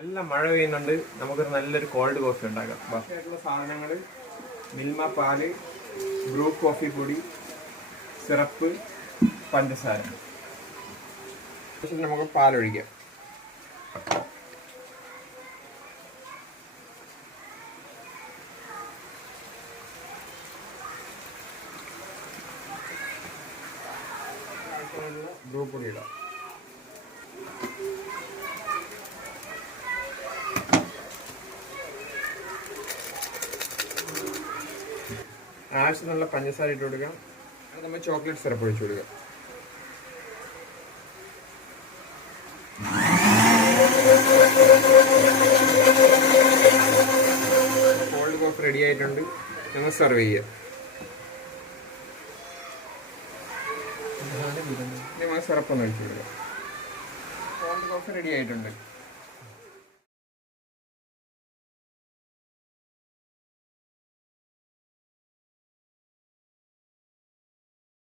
നല്ല മഴ പെയ്യുന്നുണ്ട്. നമുക്കൊരു നല്ലൊരു കോൾഡ് കോഫി ഉണ്ടാക്കാം. ബാക്കിയായിട്ടുള്ള സാധനങ്ങൾ മിൽമ പാല്, ബ്രൂ കോഫി പൊടി, സിറപ്പ്, പഞ്ചസാര. നമുക്ക് പാലൊഴിക്കാം. ബ്രൂ പൊടി ഇടാം. ആവശ്യത്തിനുള്ള പഞ്ചസാര ഇട്ട് കൊടുക്കാം. അത് നമ്മൾ ചോക്ലേറ്റ് സിറപ്പ് ഒഴിച്ചു കൊടുക്കാം. കോൾഡ് കോഫി റെഡി ആയിട്ടുണ്ട്. ഞങ്ങൾ സെർവ് ചെയ്യാം. നമ്മൾ സിറപ്പ് ഒന്ന് ഒഴിച്ചു കൊടുക്കാം. കോൾഡ് കോഫി റെഡി ആയിട്ടുണ്ട്.